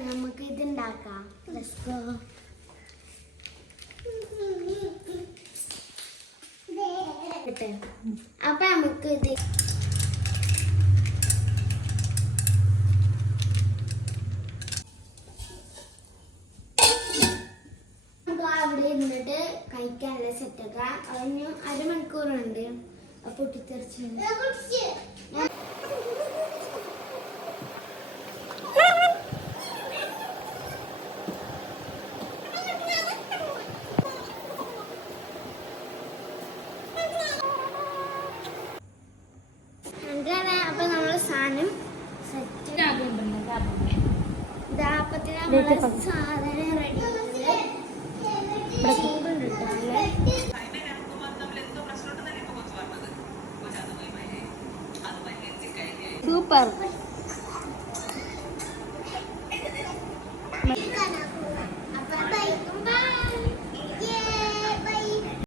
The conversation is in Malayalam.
നമുക്ക് ഇത്. ഉണ്ടാക്കാം അപ്പൊ നമുക്ക് ഇത് അവിടെ ഇരുന്നിട്ട് കഴിക്കാനുള്ള സെറ്റൊക്കെ അതിന് അരമണിക്കൂറുണ്ട്. അപ്പൊ പൊട്ടിത്തെറിച്ചു അപ്പൊ നമ്മൾ സാധനം. സാധനം റെഡി. സൂപ്പർ